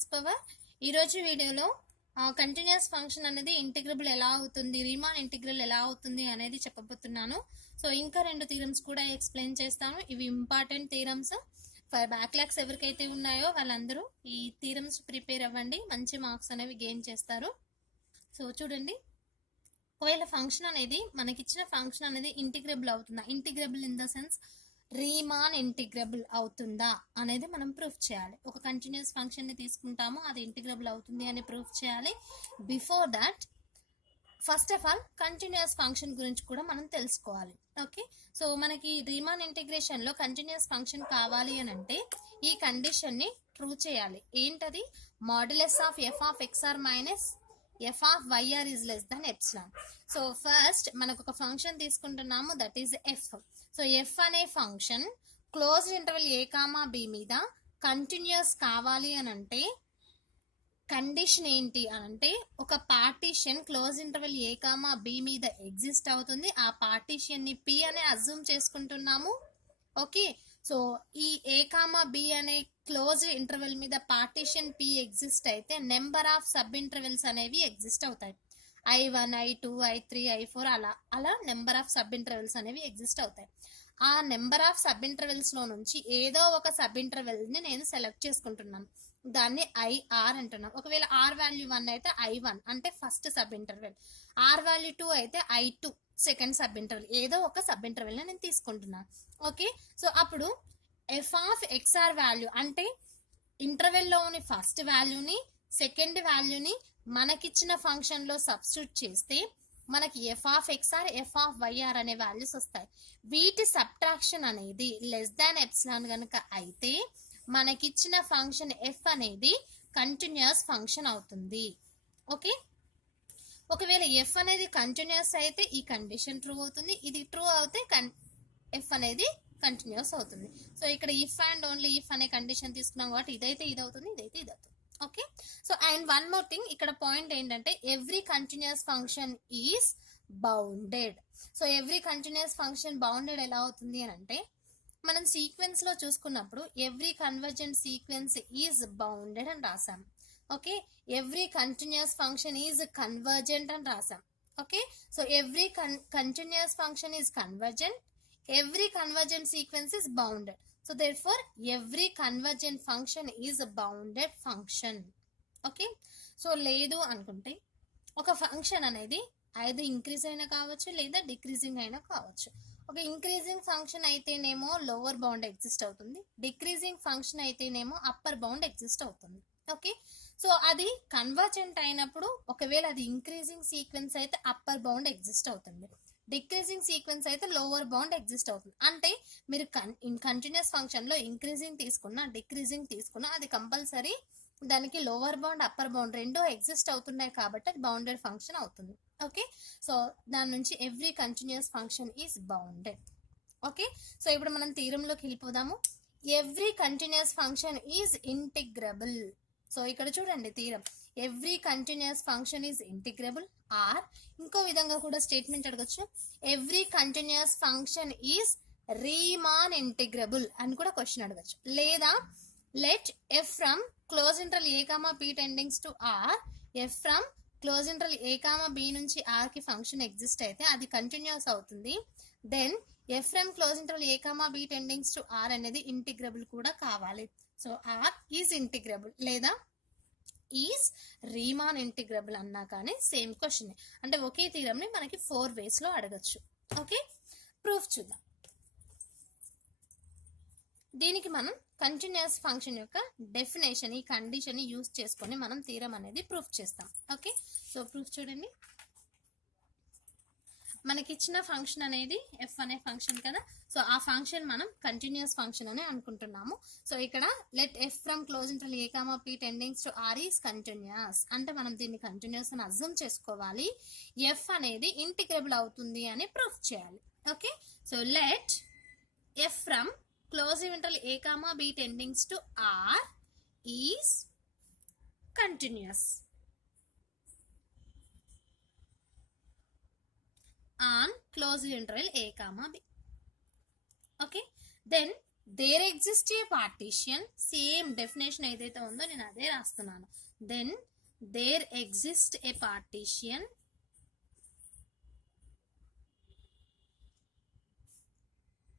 Maths power. ఈరోజు వీడియోలో continuous function అనేది ఇంటిగ్రబుల్ ఎలా అవుతుంది, రీమాన్ ఇంటిగ్రల్ ఎలా అవుతుంది అనేది చెప్పబోతున్నాను. సో ఇంకా రెండు థీరమ్స్ కూడా ఎక్స్ప్లెయిన్ చేస్తాను. ఇవి ఇంపార్టెంట్ థీరమ్స్. ఫర్ బ్యాక్లాగ్స్ ఎవరికైతే ఉన్నాయో వాళ్ళందరూ ఈ థీరమ్స్ ప్రిపేర్ అవ్వండి, మంచి మార్క్స్ అనేవి గెయిన్ చేస్తారు. సో చూడండి, ఒకవేళ ఫంక్షన్ అనేది మనకిచ్చిన ఫంక్షన్ అనేది ఇంటిగ్రబుల్ అవుతుందా, integrable in the sense Riemann integrable అవుతుందా అనేది మనం ప్రూఫ్ చేయాలి. ఒక కంటిన్యూస్ ఫంక్షన్ ని తీసుకుంటాము, అది ఇంటిగ్రబుల్ అవుతుంది అని ప్రూఫ్ చేయాలి. Before that first of all continuous function గురించి కూడా మనం తెలుసుకోవాలి. ఓకే, సో మనకి రీమాన్ ఇంటిగ్రేషన్ లో కంటిన్యూస్ ఫంక్షన్ కావాలి అని అంటే ఈ కండిషన్ ని ట్రూ చేయాలి. ఏంటది? Modulus of F of XR minus F of YR is less than epsilon. So first మనకు ఒక ఫంక్షన్ తీసుకుంటున్నాము, that is f. So f అనే ఫంక్షన్ క్లోజ్డ్ ఇంటర్వెల్ ఏ కామా బి మీద కంటిన్యూస్ కావాలి అని అంటే కండిషన్ ఏంటి అని అంటే ఒక పార్టీషన్ క్లోజ్ ఇంటర్వెల్ ఏ కామా బి మీద ఎగ్జిస్ట్ అవుతుంది. ఆ పార్టీషన్ ని పి అని అజ్యూమ్ చేసుకుంటున్నాము. ఓకే, సో ఈ ఏ కామా బి అనే క్లోజ్ ఇంటర్వెల్ మీద పార్టీషన్ పి ఎగ్జిస్ట్ అయితే నెంబర్ ఆఫ్ సబ్ ఇంటర్వెల్స్ అనేవి ఎగ్జిస్ట్ అవుతాయి. I1, I2, I3, I4 అలా నెంబర్ ఆఫ్ సబ్ ఇంటర్వెల్స్ అనేవి ఎగ్జిస్ట్ అవుతాయి. ఆ నెంబర్ ఆఫ్ సబ్ ఇంటర్వెల్స్ లో నుంచి ఏదో ఒక సబ్ ఇంటర్వెల్ ని నేను సెలెక్ట్ చేసుకుంటున్నాను, దాన్ని IR అంటున్నాను. ఒకవేళ R వాల్యూ 1 అయితే I1 అంటే first sub interval, R value 2 అయితే I2 సెకండ్ సబ్ ఇంటర్వెల్, ఏదో ఒక సబ్ ఇంటర్వెల్ ని నేను తీసుకుంటున్నాను. ఓకే, సో అప్పుడు ఎఫ్ ఆఫ్ ఎక్స్ఆర్ వాల్యూ అంటే ఇంటర్వెల్ లోని ఫస్ట్ వాల్యూని సెకండ్ వాల్యూని మనకిచ్చిన ఫంక్షన్ లో సబ్స్టిట్యూట్ చేస్తే మనకి f of x r f of y r అనే వాల్యూస్ వస్తాయి. వీటి సబ్ట్రాక్షన్ అనేది లెస్ దాన్ ఎప్సిలాన్ కనుక అయితే మనకిచ్చిన ఫంక్షన్ ఎఫ్ అనేది కంటిన్యూస్ ఫంక్షన్ అవుతుంది. ఓకే, ఒకవేళ ఎఫ్ అనేది కంటిన్యూస్ అయితే ఈ కండిషన్ ట్రూ అవుతుంది, ఇది ట్రూ అవుతే ఎఫ్ అనేది కంటిన్యూస్ అవుతుంది. సో ఇక్కడ ఇఫ్ అండ్ ఓన్లీ ఇఫ్ అనే కండిషన్ తీసుకున్నాం కాబట్టి ఇదైతే ఇది అవుతుంది, ఇదైతే ఇది అవుతుంది. Okay, so and one more thing, ఇక్కడ పాయింట్ ఏంటంటే every continuous function is bounded. So every continuous function bounded ఎలా అవుతుంది అని అంటే మనం సీక్వెన్స్ లో చూసుకున్నప్పుడు every convergent sequence is bounded అని రాసాం. Okay, every continuous function is convergent అని రాసాం. Okay, so every continuous function is convergent, every convergent sequence is bounded. So therefore every convergent function is a bounded function. Okay, so లేదు అనుకుంటే ఒక function అనేది ఐదు increase అయినా కావచ్చు లేదా డిక్రీజింగ్ అయినా కావచ్చు. ఒక ఇంక్రీజింగ్ ఫంక్షన్ అయితేనేమో లోవర్ బౌండ్ ఎగ్జిస్ట్ అవుతుంది, డిక్రీజింగ్ ఫంక్షన్ అయితేనేమో అప్పర్ బౌండ్ ఎగ్జిస్ట్ అవుతుంది. ఓకే, సో అది కన్వర్జెంట్ అయినప్పుడు ఒకవేళ అది ఇంక్రీజింగ్ సీక్వెన్స్ అయితే అప్పర్ బౌండ్ ఎగ్జిస్ట్ అవుతుంది, డిక్రీజింగ్ సీక్వెన్స్ అయితే లోవర్ బౌండ్ ఎగ్జిస్ట్ అవుతుంది. అంటే మీరు కంటిన్యూస్ ఫంక్షన్ లో ఇంక్రీజింగ్ తీసుకున్నా డిక్రీజింగ్ తీసుకున్నా అది కంపల్సరీ దానికి లోవర్ బౌండ్ అప్పర్ బౌండ్ రెండూ ఎగ్జిస్ట్ అవుతున్నాయి కాబట్టి అది బౌండెడ్ ఫంక్షన్ అవుతుంది. ఓకే, సో దాని నుంచి ఎవ్రీ కంటిన్యూస్ ఫంక్షన్ ఈజ్ బౌండెడ్. ఓకే, సో ఇప్పుడు మనం థీరంలోకి వెళ్ళిపోదాము. Every continuous function is integrable. So ఇక్కడ చూడండి theorem, every continuous function is integrable. Or ఇంకో విధంగా కూడా స్టేట్మెంట్ అడగచ్చు, every continuous function is Riemann integrable అని కూడా క్వశ్చన్ అడగచ్చు. లేదా let F from closed interval A comma B tendings to R, F from closed interval A comma B నుంచి R కి ఫంక్షన్ ఎగ్జిస్ట్ అయితే అది కంటిన్యూస్ అవుతుంది. Then F from closed interval A comma B tendings to R అనేది integrable కూడా కావాలి. So R is integrable లేదా is Riemann integrable అన్నా కానీ సేమ్ క్వశ్చన్, అంటే ఒకే థీరమ్ ని మనకి 4 ways లో అడగచ్చు. ఓకే, ప్రూఫ్ చూద్దాం. దీనికి మనం కంటిన్యూస్ ఫంక్షన్ యొక్క డెఫినేషన్ ఈ కండిషన్ ని యూజ్ చేసుకొని మనం థీరం అనేది ప్రూఫ్ చేస్తాం. ఓకే, సో ప్రూఫ్ చూడండి, మనకి ఇచ్చిన ఫంక్షన్ అనేది ఎఫ్ అనే ఫంక్షన్ కదా, సో ఆ ఫంక్షన్ మనం కంటిన్యూస్ ఫంక్షన్ అని అనుకుంటున్నాము. సో ఇక్కడ let F from closed interval A comma P tendings to R is continuous అంటే మనం దీన్ని కంటిన్యూస్ అని అజ్యూమ్ చేసుకోవాలి, ఎఫ్ అనేది ఇంటిగ్రబుల్ అవుతుంది అని ప్రూఫ్ చేయాలి. Okay, so let F from closed interval A comma B tendings to R is continuous on closed interval a comma b. Okay, then there exist a partition, same definition ఏదైతే ఉందో నేను అదే రాస్తున్నాను. Then there exist a partition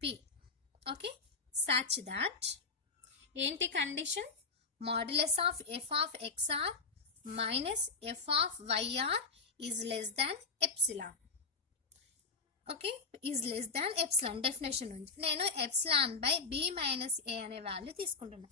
P, okay, such that ఏంటి condition, modulus of F of XR minus F of YR is less than epsilon. Okay, is less than epsilon definition నుంచి నేను epsilon by B minus A అనే value తీసుకుంటున్నా.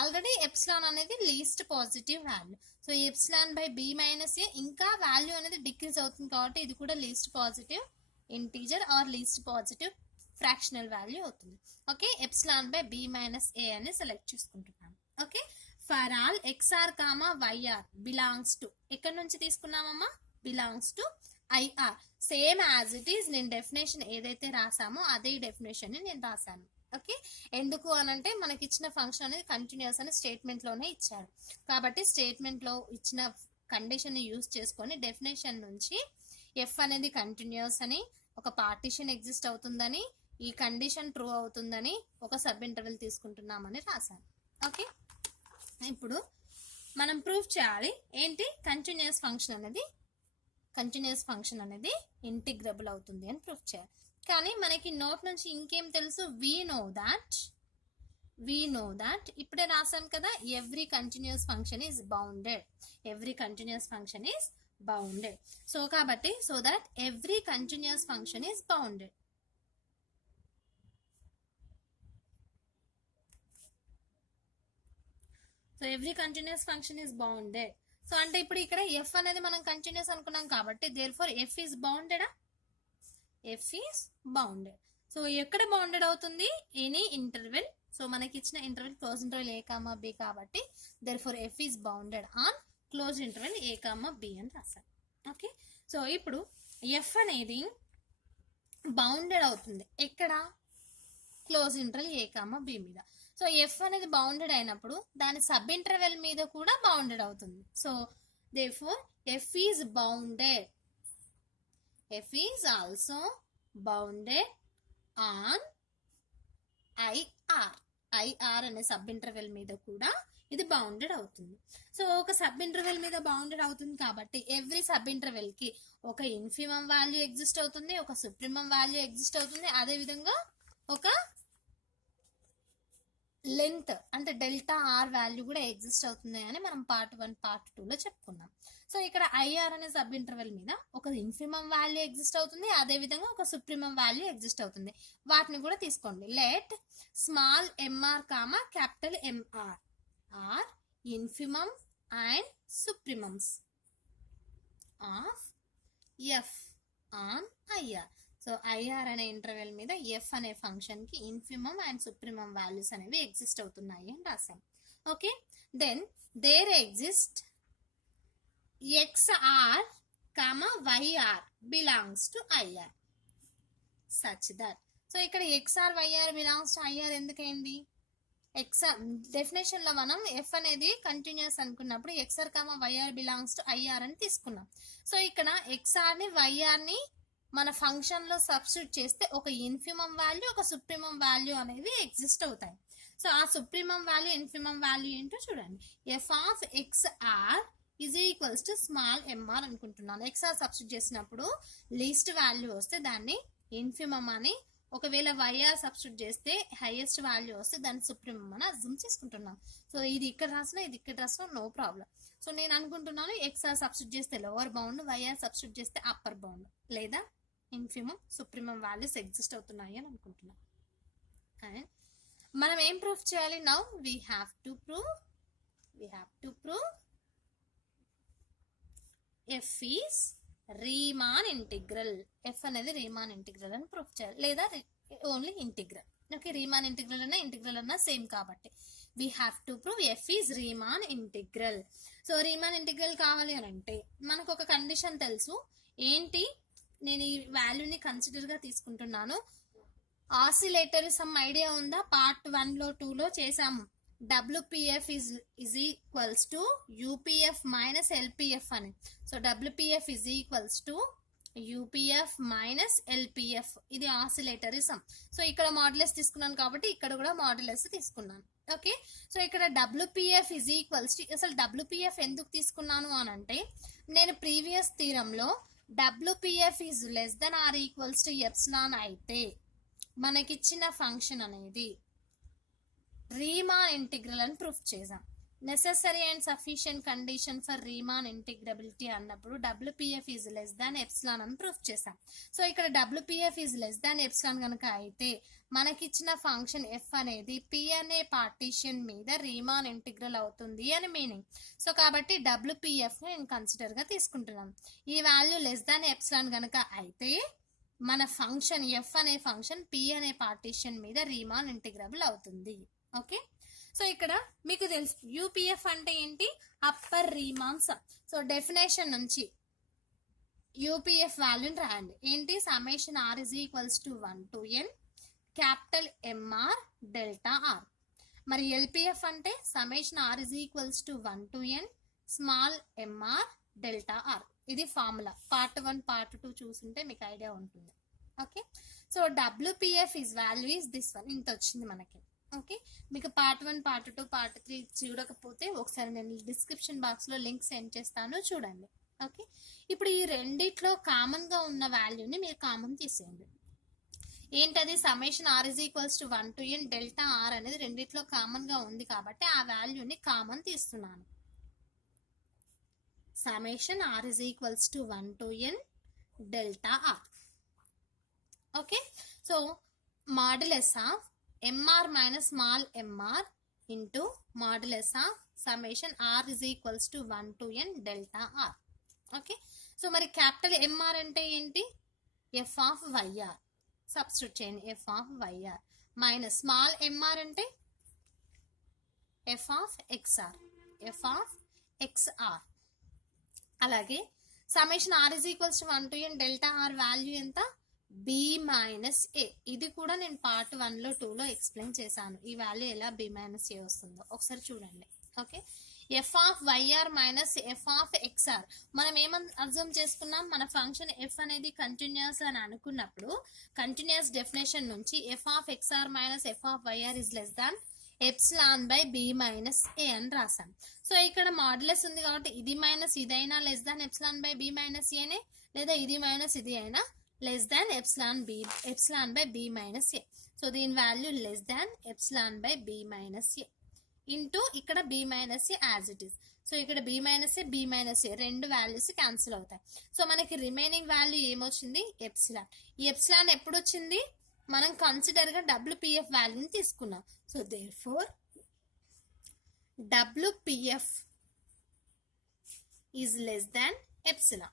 Already epsilon అనేది least positive value. So epsilon by B minus A ఇంకా value అనేది decrease అవుతుంది కాబట్టి ఇది కూడా least positive integer or least positive fractional value అవుతుంది. Okay, epsilon by B minus A అని సెలెక్ట్ చేసుకుంటున్నాను. Okay, for all X R comma YR belongs to, ఎక్కడి నుంచి తీసుకున్నామమ్మా, belongs to I R. Same as it is నేను డెఫినేషన్ ఏదైతే రాసామో అదే డెఫినేషన్ ని నేను రాశాను. ఓకే, ఎందుకు అనంటే మనకి ఇచ్చిన ఫంక్షన్ అనేది కంటిన్యూస్ అని స్టేట్మెంట్ లోనే ఇచ్చారు కాబట్టి స్టేట్మెంట్ లో ఇచ్చిన కండిషన్ ని యూజ్ చేసుకొని డెఫినేషన్ నుంచి ఎఫ్ అనేది కంటిన్యూస్ అని, ఒక పార్టీషన్ ఎగ్జిస్ట్ అవుతుందని, ఈ కండిషన్ ట్రూ అవుతుందని ఒక సబ్ ఇంటర్వెల్ తీసుకుంటున్నామని రాశాను. ఓకే, ఇప్పుడు మనం ప్రూఫ్ చేయాలి ఏంటి, కంటిన్యూస్ ఫంక్షన్ అనేది ఇంటిగ్రబుల్ అవుతుంది అని ప్రూఫ్ చేయాలి. కానీ మనకి నోట్ నుంచి ఇంకేం తెలుసు, వీ నో దాట్ ఇప్పుడే రాసాం కదా, every continuous function is bounded. So కాబట్టి so that every continuous function is bounded. So every continuous function is bounded. So అంటే ఇప్పుడు ఇక్కడ ఎఫ్ అనేది మనం కంటిన్యూస్ అనుకున్నాం కాబట్టి దేర్ ఫోర్ ఎఫ్ ఈజ్ బౌండెడా, ఎఫ్ ఈజ్ బౌండెడ్. సో ఎక్కడ బౌండెడ్ అవుతుంది, ఎనీ ఇంటర్వెల్. సో మనకి ఇచ్చిన ఇంటర్వెల్ క్లోజ్ ఇంటర్వెల్ ఏ కామా బి కాబట్టి therefore F is bounded on close interval A comma B అని రాశారు. ఓకే, సో ఇప్పుడు ఎఫ్ అనేది బౌండెడ్ అవుతుంది ఎక్కడ, క్లోజ్ ఇంటర్వెల్ ఏ కామా బి మీద. సో ఎఫ్ అనేది బౌండెడ్ అయినప్పుడు దాని సబ్ ఇంటర్వెల్ మీద కూడా బౌండెడ్ అవుతుంది. So therefore F is bounded, F is also bounded on IR అనే సబ్ ఇంటర్వెల్ మీద కూడా ఇది బౌండెడ్ అవుతుంది. సో ఒక సబ్ ఇంటర్వెల్ మీద బౌండెడ్ అవుతుంది కాబట్టి ఎవ్రీ సబ్ ఇంటర్వెల్ కి ఒక ఇన్ఫిమం వాల్యూ ఎగ్జిస్ట్ అవుతుంది, ఒక సుప్రీమం వాల్యూ ఎగ్జిస్ట్ అవుతుంది, అదే విధంగా ఒక లెంత్ అంటే డెల్టా ఆర్ వాల్యూ కూడా ఎగ్జిస్ట్ అవుతుంది అని మనం పార్ట్ 1 పార్ట్ 2లో చెప్పుకున్నాం. సో ఇక్కడ ఐఆర్ అనే సబ్ ఇంటర్వెల్ మీద ఒక ఇన్ఫిమం వాల్యూ ఎగ్జిస్ట్ అవుతుంది, అదే విధంగా ఒక సుప్రీమం వాల్యూ ఎగ్జిస్ట్ అవుతుంది. వాటిని కూడా తీసుకోండి. Let small MR comma capital MR are infimum and supremums of F on IR. So IR అనే ఇంటర్వెల్ మీద ఎఫ్ అనే ఫంక్షన్ కి ఇన్ఫిమం అండ్ సుప్రీమం వాల్యూస్ అనేవి ఎగ్జిస్ట్ అవుతున్నాయి అని రాసాం. Okay, then there exist XR comma YR belongs to IR such that. So ఇక్కడ XR YR belongs to IR ఎందుకైంది, ఎక్స్ఆర్ డెఫినేషన్ లో మనం ఎఫ్ అనేది కంటిన్యూస్ అనుకున్నప్పుడు XR comma YR belongs to IR అని తీసుకున్నాం. సో ఇక్కడ ఎక్స్ఆర్ ని వైఆర్ ని మన ఫంక్షన్ లో సబ్స్టిట్యూట్ చేస్తే ఒక ఇన్ఫిమం వాల్యూ ఒక సుప్రీమం వాల్యూ అనేవి ఎగ్జిస్ట్ అవుతాయి. సో ఆ సుప్రీమం వాల్యూ ఇన్ఫిమం వాల్యూ ఏంటో చూడండి. F of x r is equals to small m r అనుకుంటున్నాను. ఎక్స్ఆర్ సబ్స్టిట్యూట్ చేసినప్పుడు లీస్ట్ వాల్యూ వస్తే దాన్ని ఇన్ఫిమం అని, ఒకవేళ వైఆర్ సబ్స్టిట్యూట్ చేస్తే హైయెస్ట్ వాల్యూ వస్తే దాన్ని సుప్రీమం అని అర్థం చేసుకుంటున్నాం. సో ఇది ఇక్కడ రాసినా ఇది ఇక్కడ రాసినా నో ప్రాబ్లం. సో నేను అనుకుంటున్నాను ఎక్స్ఆర్ సబ్స్టిట్యూట్ చేస్తే లోవర్ బౌండ్, వైఆర్ సబ్స్టిట్యూట్ చేస్తే అప్పర్ బౌండ్ లేదా ఇన్ఫిమం సుప్రీమం వాల్యూస్ ఎగ్జిస్ట్ అవుతున్నాయి అని అనుకుంటున్నాం. అండ్ మనం ఏం ప్రూఫ్ చేయాలి, now we have to prove F is Riemann integral. F అనేది రీమాన్ ఇంటిగ్రల్ అని ప్రూఫ్ చేయాలి, లేదా only integral. Okay, Riemann integral అన్నా సేమ్ కాబట్టి we have to prove F is Riemann integral. So Riemann integral కావాలి అని అంటే మనకు ఒక కండిషన్ తెలుసు ఏంటి, నేను ఈ వాల్యూని కన్సిడర్ గా తీసుకుంటున్నాను. ఆసిలేటర్ సమ్ ఐడియా ఉందా, పార్ట్ 1లో 2లో చేసాము. WPF is equals to UPF minus LPF అని. So WPF is equals to UPF minus LPF, ఇది ఆసిలేటరీ సమ్. సో ఇక్కడ మాడ్యులస్ తీసుకున్నాను కాబట్టి ఇక్కడ కూడా మాడ్యులస్ తీసుకున్నాను. ఓకే, సో ఇక్కడ డబ్ల్యూపీఎఫ్ ఈజ్ ఈక్వల్స్ టు, అసలు డబ్ల్యూపీఎఫ్ ఎందుకు తీసుకున్నాను అని అంటే, నేను ప్రీవియస్ థీరంలో WPF is less than are equals to epsilon అయితే మనకిచ్చిన ఫంక్షన్ అనేది రీమాన్ ఇంటిగ్రల్ అని ప్రూఫ్ చేసాం. Necessary and sufficient condition for Riemann integrability అన్నప్పుడు WPF is less than epsilon అని ప్రూఫ్ చేసాం. సో ఇక్కడ WPF is less than epsilon కనుక అయితే మనకిచ్చిన ఫంక్షన్ ఎఫ్ అనేది పి అనే పార్టీషన్ మీద రీమాన్ ఇంటిగ్రల్ అవుతుంది అని మీనింగ్. సో కాబట్టి డబ్ల్యూపీఎఫ్ నేను కన్సిడర్ గా తీసుకుంటున్నాను. ఈ వాల్యూ లెస్ దాన్ ఎప్సిలాన్ కనుక అయితే మన ఫంక్షన్ ఎఫ్ అనే ఫంక్షన్ పి అనే పార్టీషన్ మీద రీమాన్ ఇంటిగ్రబుల్ అవుతుంది. ఓకే, సో ఇక్కడ మీకు తెలుసు యూపీఎఫ్ అంటే ఏంటి, upper Riemann sum. So definition నుంచి యూపీఎఫ్ వాల్యూని రాయండి. ఏంటి, summation r is equals to 1 to n capital MR delta r. మరి ఎల్పిఎఫ్ అంటే summation r is equals to 1 to n small MR delta r. ఇది ఫార్ములా. పార్ట్ 1 పార్ట్ 2 చూసుంటే మీకు idea ఉంటుంది. Okay, so డబ్ల్యూపీఎఫ్ is value is this one, ఇంత వచ్చింది మనకి. Okay, మీకు పార్ట్ 1 పార్ట్ 2 పార్ట్ 3 చూడకపోతే ఒకసారి నేను డిస్క్రిప్షన్ బాక్స్లో లింక్ సెండ్ చేస్తాను, చూడండి. ఓకే, ఇప్పుడు ఈ రెండిట్లో కామన్గా ఉన్న వాల్యూని మీరు కామన్ తీసేయండి. ఏంటది, summation r is equals to 1 to n delta r అనేది రెండిట్లో కామన్గా ఉంది కాబట్టి ఆ వాల్యూని కామన్ తీస్తున్నాను. Summation r is equals to 1 to n delta are. Okay, so modulus of mr minus small mr into modulus of summation r is equals to 1 to n delta r. Okay, so మరి capital mr అంటే ఏంటి, f of yr substitute చేయండి, f of yr minus small mr అంటే f of xr, f of xr. అలాగే summation r is equals to 1 to n delta r value ఎంత, b minus ఏ. ఇది కూడా నేను పార్ట్ 1లో 2లో ఎక్స్ప్లెయిన్ చేశాను. ఈ వాల్యూ ఎలా b మైనస్ ఏ వస్తుందో ఒకసారి చూడండి. Okay, f of YR minus F of x r. మనం ఏమని అర్థం చేసుకున్నాం, మన ఫంక్షన్ ఎఫ్ అనేది కంటిన్యూస్ అని అనుకున్నప్పుడు కంటిన్యూస్ డెఫినేషన్ నుంచి F of XR minus F of YR is less than epsilon by B minus A అని రాసాం. సో ఇక్కడ మాడ్యులస్ ఉంది కాబట్టి ఇది మైనస్ ఇదైనా less than epsilon by B minus ఏనే, లేదా ఇది మైనస్ ఇది అయినా less than epsilon by b minus a. So దీని value less than epsilon by b minus a into ఇక్కడ b minus a as it is. So ఇక్కడ b minus a రెండు values cancel అవుతాయి. సో మనకి remaining value ఏమొచ్చింది, epsilon. ఈ epsilon ఎప్పుడు వచ్చింది, మనం కన్సిడర్ గా డబ్ల్యూపీఎఫ్ వాల్యూని తీసుకున్నాం. So therefore WPF is less than epsilon.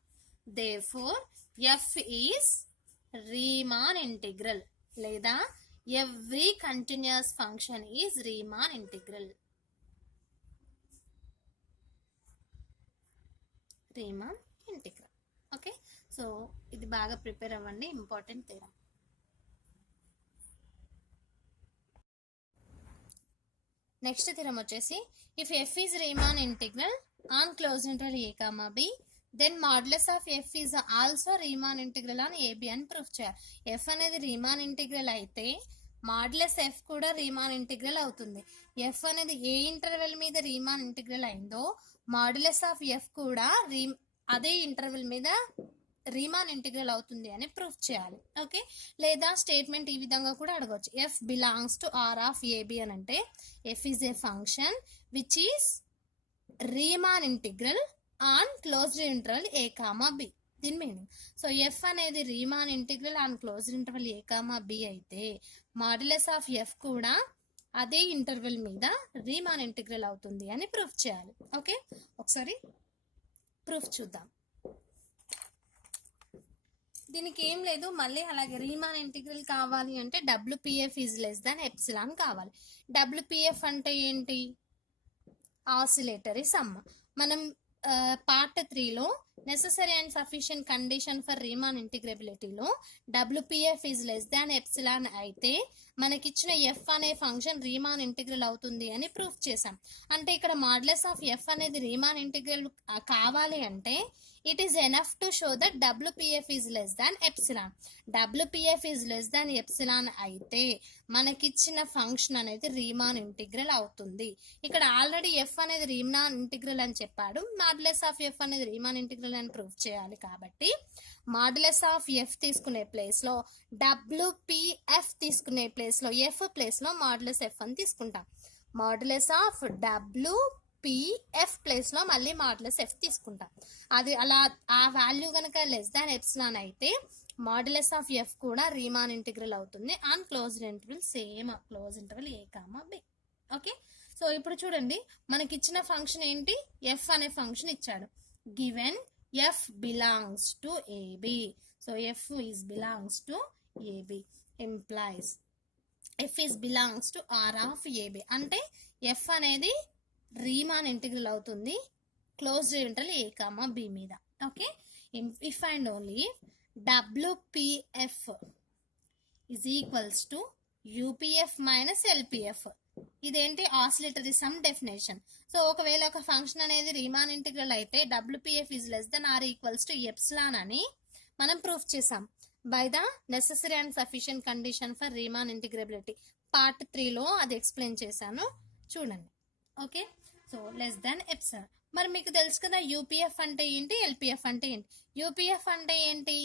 Therefore f is Riemann integral లేదా every continuous function is Riemann integral. Riemann integral. Okay, so ఇది బాగా ప్రిపేర్ అవ్వండి, ఇంపార్టెంట్ థీరం. నెక్స్ట్ థీరం వచ్చేసి if f is Riemann integral on closed interval a comma b then modulus of f is also Riemann integral on ab అని proof చేయాలి. f అనేది Riemann integral అయితే modulus f కూడా Riemann integral అవుతుంది. f అనేది ఏ interval మీద Riemann integral అయిందో modulus of f కూడా అదే ఇంటర్వెల్ మీద రీమాన్ ఇంటిగ్రల్ అవుతుంది అని ప్రూఫ్ చేయాలి. ఓకే, లేదా స్టేట్మెంట్ ఈ విధంగా కూడా అడగవచ్చు, f belongs to r of ab అని అంటే f is a function which is Riemann integral on closed interval A comma b. దీని మీనింగ్, సో ఎఫ్ అనేది Riemann integral on closed interval A comma b అయితే modulus of f కూడా అదే interval మీద Riemann integral అవుతుంది అని proof చేయాలి. Okay, ఒకసారి ప్రూఫ్ చూద్దాం. దీనికి ఏం లేదు, మళ్ళీ అలాగే రీమాన్ ఇంటిగ్రల్ కావాలి అంటే WPF is less than epsilon కావాలి. డబ్ల్యూపీఎఫ్ అంటే ఏంటి, ఆసిలేటరీ సమ్. మనం పార్ట్ 3లో necessary and sufficient condition for Riemann ఇంటిగ్రబిలిటీలో WPF is less than epsilon అయితే మనకిచ్చిన ఎఫ్ అనే ఫంక్షన్ రీమాన్ ఇంటిగ్రల్ అవుతుంది అని ప్రూఫ్ చేసాం. అంటే ఇక్కడ మాడ్యులస్ ఆఫ్ ఎఫ్ అనేది రీమాన్ ఇంటిగ్రల్ కావాలి అంటే it is enough to show that WPF is less than epsilon. WPF is less than epsilon అయితే మనకిచ్చిన ఫంక్షన్ అనేది రీమాన్ ఇంటిగ్రల్ అవుతుంది. ఇక్కడ ఆల్రెడీ ఎఫ్ అనేది రీమాన్ ఇంటిగ్రల్ అని చెప్పాడు, మాడ్యులస్ ఆఫ్ ఎఫ్ అనేది రీమాన్ ఇంటిగ్రల్ అని ప్రూఫ్ చేయాలి. కాబట్టి మాడ్యులస్ ఆఫ్ ఎఫ్ తీసుకునే ప్లేస్లో WPF తీసుకునే ప్లేస్లో ఎఫ్ ప్లేస్లో మాడ్యులస్ ఎఫ్ అని తీసుకుంటాం. మాడ్యులస్ ఆఫ్ WPF ప్లేస్లో మళ్ళీ మాడ్యులస్ ఎఫ్ తీసుకుంటాం. అది అలా ఆ వాల్యూ కనుక లెస్ దాన్ ఎప్సిలాన్ అయితే మాడ్యులస్ ఆఫ్ ఎఫ్ కూడా రీమాన్ ఇంటిగ్రల్ అవుతుంది on closed interval, same close interval A, B. Okay, so ఇప్పుడు చూడండి మనకి ఇచ్చిన ఫంక్షన్ ఏంటి, ఎఫ్ అనే ఫంక్షన్ ఇచ్చాడు. Given F belongs to AB, so F is belongs to AB implies F is belongs to R of AB. అంటే F అనేది Riemann integral అవుతుంది క్లోజ్డ్ ఇంటర్వెల్ A, B మీద. Okay, if and only WPF is equals to UPF minus LPF. ఇదేంటి oscillatory sum definition. So ఒకవేళ ఒక function అనేది Riemann integral అయితే WPF is less than or equals to epsilon అని మనం proof చేసాం by the necessary and sufficient condition for Riemann integrability. Part 3లో అది ఎక్స్ప్లెయిన్ చేశాను, చూడండి. Okay, so less than epsilon. మరి మీకు తెలుసు కదా యూపీఎఫ్ అంటే ఏంటి, ఎల్పిఎఫ్ అంటే ఏంటి. యూపీఎఫ్ అంటే ఏంటి,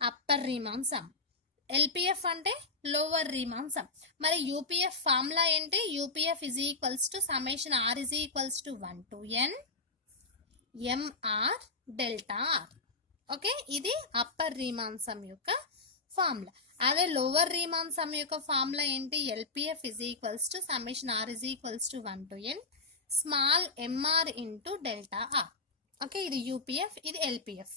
అప్పర్ రీమాన్ సమ్. ఎల్పిఎఫ్ అంటే లోవర్ రీమాన్ సమ్. మరి యూపీఎఫ్ ఫార్ములా ఏంటి, UPF is equals to summation are is equals to 1 to n mr delta are. Okay, ఇది అప్పర్ రీమాన్ సమ్ యొక్క ఫార్ములా. అదే లోవర్ రీమాన్ సమ్ యొక్క formula ఏంటి, LPF is equals to summation are is equals to 1 to n small mr into delta are. Okay, ఇది UPF, ఇది LPF.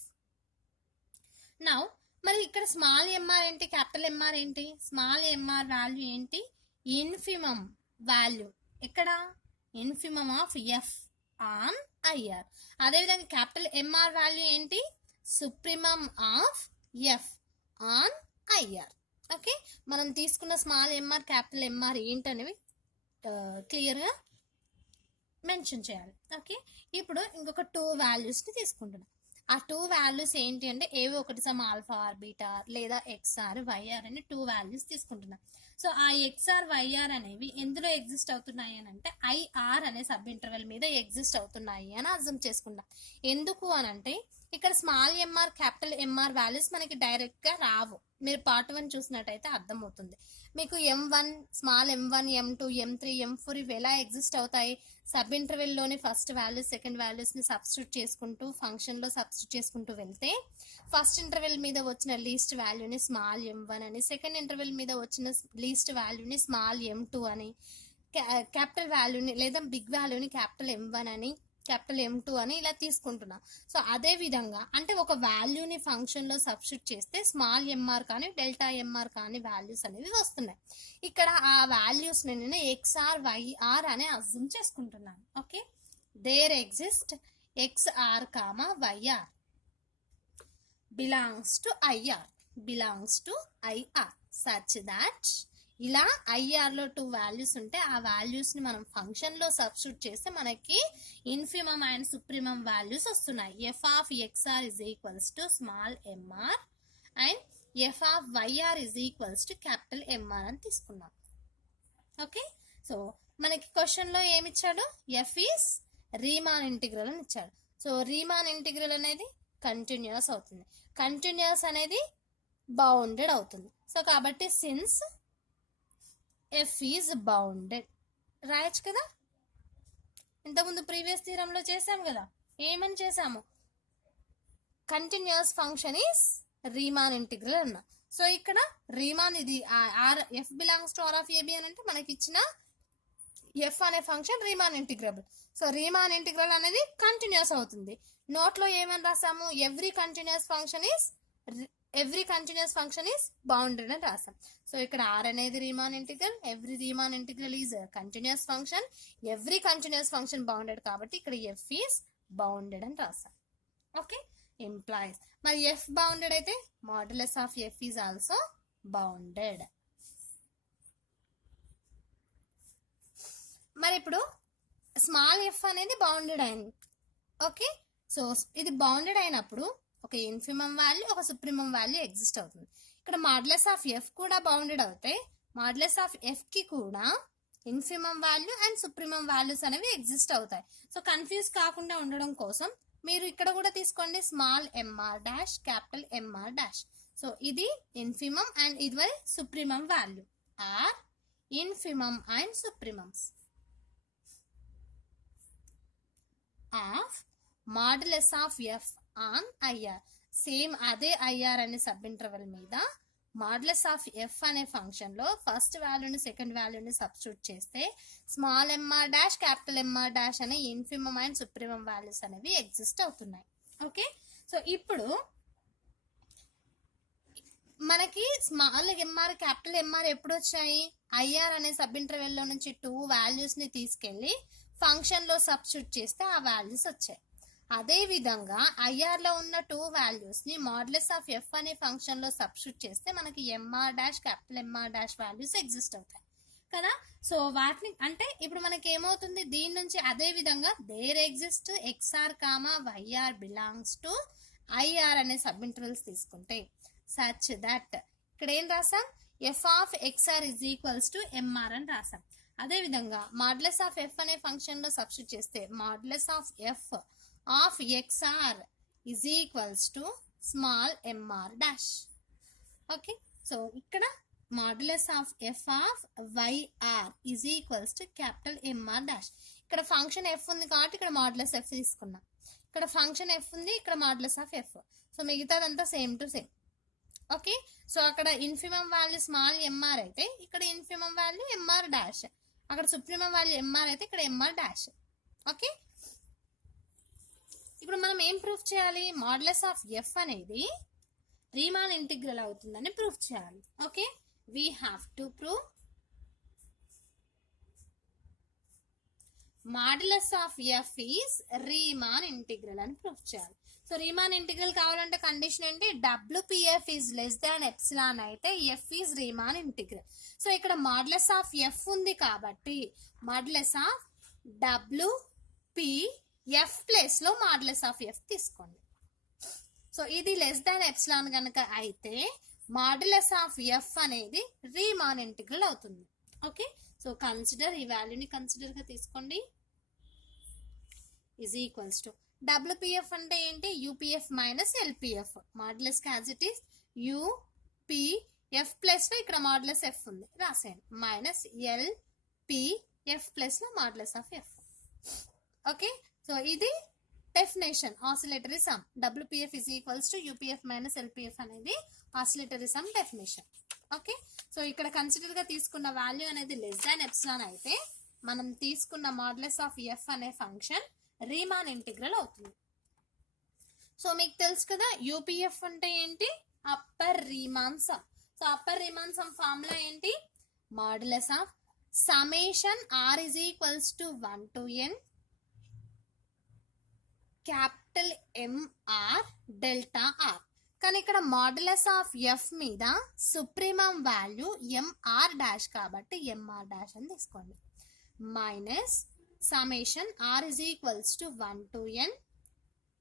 Now మరి ఇక్కడ small MR ఏంటి, క్యాపిటల్ ఎంఆర్ ఏంటి, స్మాల్ ఎంఆర్ వాల్యూ ఏంటి, infimum value. ఎక్కడ, infimum of F on IR. అదేవిధంగా capital MR value ఏంటి, supremum of F on IR. Okay, మనం తీసుకున్న స్మాల్ ఎంఆర్ క్యాపిటల్ ఎంఆర్ ఏంటనేవి క్లియర్గా మెన్షన్ చేయాలి. ఓకే, ఇప్పుడు ఇంకొక 2 వాల్యూస్ని తీసుకుంటున్నాం. ఆ 2 వాల్యూస్ ఏంటి అంటే ఏవో ఒకటి సమ్ ఆల్ఫా ఆర్ బీటా లేదా ఎక్స్ఆర్ వైఆర్ అని 2 వాల్యూస్ తీసుకుంటున్నాం. సో ఆ ఎక్స్ఆర్ వైఆర్ అనేవి ఎందులో ఎగ్జిస్ట్ అవుతున్నాయి అని అంటే ఐఆర్ అనే సబ్ ఇంటర్వెల్ మీద ఎగ్జిస్ట్ అవుతున్నాయి అని అర్థం చేసుకుంటాం. ఎందుకు అని అంటే ఇక్కడ small MR capital MR values మనకి డైరెక్ట్గా రావు. మీరు పార్ట్ 1 చూసినట్టయితే అర్థమవుతుంది మీకు. M1 small M1 M2 M3 M4 ఇవి ఎలా ఎగ్జిస్ట్ అవుతాయి, సబ్ ఇంటర్వెల్లోని ఫస్ట్ వాల్యూస్ సెకండ్ వాల్యూస్ని సబ్స్టిట్యూట్ చేసుకుంటూ ఫంక్షన్లో సబ్స్టిట్యూట్ చేసుకుంటూ వెళ్తే ఫస్ట్ ఇంటర్వెల్ మీద వచ్చిన లీస్ట్ వాల్యూని స్మాల్ M1 అని, సెకండ్ ఇంటర్వెల్ మీద వచ్చిన లీస్ట్ వాల్యూని స్మాల్ M2 అని, క్యాపిటల్ వాల్యూని లేదా బిగ్ వాల్యూని క్యాపిటల్ M1 అని, క్యాపిటల్ M2 అని ఇలా తీసుకుంటున్నాం. సో అదే విధంగా అంటే ఒక వాల్యూని ఫంక్షన్లో సబ్స్టిట్యూట్ చేస్తే స్మాల్ ఎంఆర్ కానీ డెల్టా ఎంఆర్ కానీ వాల్యూస్ అనేవి వస్తున్నాయి. ఇక్కడ ఆ వాల్యూస్ని నేను ఎక్స్ఆర్ వైఆర్ అని అజ్యూమ్ చేసుకుంటున్నాను. Okay, there exist XR comma YR belongs to IR such that ఇలా ఐఆర్లో 2 వాల్యూస్ ఉంటే ఆ వాల్యూస్ని మనం ఫంక్షన్లో సబ్స్టిట్యూట్ చేస్తే మనకి ఇన్ఫిమమ్ అండ్ సుప్రీమమ్ వాల్యూస్ వస్తున్నాయి. F of XR is equals to small MR and F of YR is equals to capital MR అని తీసుకున్నాం. ఓకే, సో మనకి క్వశ్చన్లో ఏమి ఇచ్చాడు, ఎఫ్ ఈస్ రీమాన్ ఇంటిగ్రల్ అని ఇచ్చాడు. సో రీమాన్ ఇంటిగ్రల్ అనేది కంటిన్యూస్ అవుతుంది, కంటిన్యూస్ అనేది బౌండెడ్ అవుతుంది. సో కాబట్టి సిన్స్ ఎఫ్ ఈజ్ బౌండెడ్ రాయొచ్చు కదా. ఇంతకుముందు ప్రీవియస్ థీరంలో చేసాం కదా, ఏమని చేసాము, continuous function is Riemann integral అన్నా. సో ఇక్కడ రీమాన్ ఇది R F belongs to R of AB అని అంటే మనకి ఇచ్చిన ఎఫ్ అనే function Riemann integrable. So Riemann integral అనేది కంటిన్యూస్ అవుతుంది. నోట్లో ఏమని రాసాము, every continuous function is bounded అని రాసాం. సో ఇక్కడ ఆర్ అనేది Riemann integral, every Riemann integral is continuous function, every continuous function bounded కాబట్టి ఇక్కడ ఎఫ్ ఈస్ బౌండెడ్ అని రాసాం. Okay, employees. మరి ఎఫ్ బౌండెడ్ అయితే modulus of F is also bounded. మరి ఇప్పుడు స్మాల్ ఎఫ్ అనేది బౌండెడ్ అయింది. ఓకే, సో ఇది బౌండెడ్ అయినప్పుడు ఒక ఇన్ఫిమమ్ వాల్యూ ఒక సుప్రీమం వాల్యూ ఎగ్జిస్ట్ అవుతుంది. ఇక్కడ మాడ్యులస్ ఆఫ్ ఎఫ్ కూడా బౌండెడ్ అవుతాయి. మాడ్యులస్ ఆఫ్ ఎఫ్ కి కూడా infimum value and supremum values అనేవి ఎగ్జిస్ట్ అవుతాయి. సో కన్ఫ్యూజ్ కాకుండా ఉండడం కోసం మీరు ఇక్కడ కూడా తీసుకోండి small MR dash capital MR dash. So ఇది ఇన్ఫిమమ్ అండ్ ఇది మరి supremum value are infimum and supremums of modulus of F on IR. Same అదే ఐఆర్ అనే సబ్ ఇంటర్వెల్ మీద మాడ్యులస్ ఆఫ్ ఎఫ్ అనే ఫంక్షన్ లో ఫస్ట్ వాల్యూని సెకండ్ వాల్యూని సబ్స్టిట్యూట్ చేస్తే small MR dash capital MR dash అనే ఇన్ఫిమమ్ అండ్ సుప్రీమం వాల్యూస్ అనేవి ఎగ్జిస్ట్ అవుతున్నాయి. ఓకే, సో ఇప్పుడు మనకి స్మాల్ ఎంఆర్ క్యాపిటల్ ఎంఆర్ ఎప్పుడు వచ్చాయి? ఐఆర్ అనే సబ్ ఇంటర్వెల్ లో నుంచి 2 వాల్యూస్ ని తీసుకెళ్లి ఫంక్షన్ లో సబ్స్టిట్యూట్ చేస్తే ఆ వాల్యూస్ వచ్చాయి. అదే విధంగా ఐఆర్ లో ఉన్న 2 వాల్యూస్ ని మాడ్యులస్ ఆఫ్ ఎఫ్ అనే ఫంక్షన్ లో సబ్స్టిట్యూట్ చేస్తే మనకి MR dash capital MR dash values exist అవుతాయి కదా. సో వాటిని అంటే ఇప్పుడు మనకి ఏమవుతుంది, దీని నుంచి అదే విధంగా there exist XR comma YR belongs to IR అనే సబ్ ఇంటర్వెల్స్ తీసుకుంటే సచ్ దట్ ఇక్కడ ఏం రాసాం, F of XR is equals to MR అని రాసాం. అదే విధంగా మాడ్యులస్ ఆఫ్ ఎఫ్ అనే ఫంక్షన్ లో సబ్స్టిట్యూట్ చేస్తే modulus of F of XR is equals to small MR dash. Okay, so ఇక్కడ modulus of F of YR is equals to capital MR dash. ఇక్కడ function F ఉంది కాబట్టి ఇక్కడ modulus F తీసుకున్నాం. ఇక్కడ ఫంక్షన్ ఎఫ్ ఉంది, ఇక్కడ మాడ్యులస్ ఆఫ్ ఎఫ్. సో మిగతాదంతా same to same. Okay, so అక్కడ ఇన్ఫిమమ్ వాల్యూ స్మాల్ ఎంఆర్ అయితే ఇక్కడ ఇన్ఫిమమ్ వాల్యూ ఎంఆర్ డాష్, అక్కడ సుప్రీమం వాల్యూ ఎంఆర్ అయితే ఇక్కడ ఎంఆర్ డాష్. ఓకే, ఇప్పుడు మనం ఏం ప్రూఫ్ చేయాలి, మాడ్యులస్ ఆఫ్ ఎఫ్ అనేది రీమాన్ ఇంటిగ్రల్ అవుతుందని ప్రూఫ్ చేయాలి. Okay, we have to prove modulus of F is Riemann integral అని ప్రూఫ్ చేయాలి. సో రీమాన్ ఇంటిగ్రల్ కావాలంటే కండిషన్ ఏంటి, WPF is less than epsilon అయితే F is Riemann integral. So ఇక్కడ modulus of F ఉంది కాబట్టి మాడ్యులస్ ఆఫ్ డబ్ల్యూపీఎఫ్ ప్లేస్ లో modulus of F తీసుకోండి. సో ఇది లెస్ దాన్ ఎప్సిలాన్ కనుక అయితే మాడ్యులస్ ఆఫ్ ఎఫ్ అనేది రీమాన్ ఇంటిగ్రల్ అవుతుంది. ఓకే, సో కన్సిడర్ ఈ వాల్యూని కన్సిడర్ గా తీసుకోండి. ఈజ్ ఈక్వల్స్ టు డబ్ల్యూపీఎఫ్ అంటే ఏంటి, UPF minus LPF. Modulus as it is UPF plus లో ఇక్కడ మాడ్యులస్ ఎఫ్ ఉంది రాసేయండి, మైనస్ ఎల్పీఎఫ్ ప్లస్ లో modulus of F. Okay, so ఇది definition oscillatory sum. WPF is equals to UPF minus LPF అనేది oscillatory sum definition. Okay, so ఇక్కడ consider గా తీసుకున్న వాల్యూ అనేది లెస్ దాన్ ఎప్సిలాన్ అయితే మనం తీసుకున్న మాడ్యులస్ ఆఫ్ ఎఫ్ అనే ఫంక్షన్ రీమాన్ ఇంటిగ్రల్ అవుతుంది. సో మీకు తెలుసు కదా యూపీఎఫ్ అంటే ఏంటి, upper Riemann sum. So upper Riemann sum formula ఏంటి, modulus of summation R is equals to 1 to n capital MR delta R. కానీ ఇక్కడ మాడ్యులస్ ఆఫ్ ఎఫ్ మీద సుప్రీమం వాల్యూ ఎంఆర్ డాష్ కాబట్టి ఎంఆర్ డాష్ అని తీసుకోండి, minus summation R is equals to 1 to n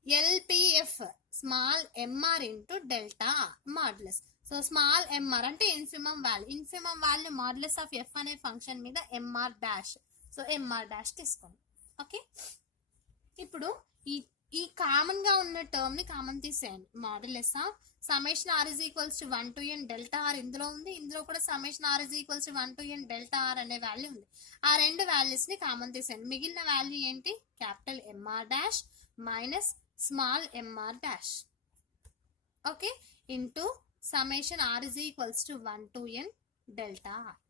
LPF small MR into delta modulus. So small MR అంటే infimum value, infimum value modulus of F అనే function మీద MR dash. So MR dash తీసుకోండి. Okay, ఇప్పుడు ఈ common గా ఉన్న term ని common తీసేయండి. Modulus of summation R is equals to 1 to n delta are ఇందులో ఉంది, ఇందులో కూడా summation R is equals to 1 to n delta R అనే వాల్యూ ఉంది. ఆ రెండు వాల్యూస్ ని కామన్ తీసేయండి. మిగిలిన వాల్యూ ఏంటి, capital MR dash minus small MR dash. Okay, into summation R is equals to 1 to n delta are.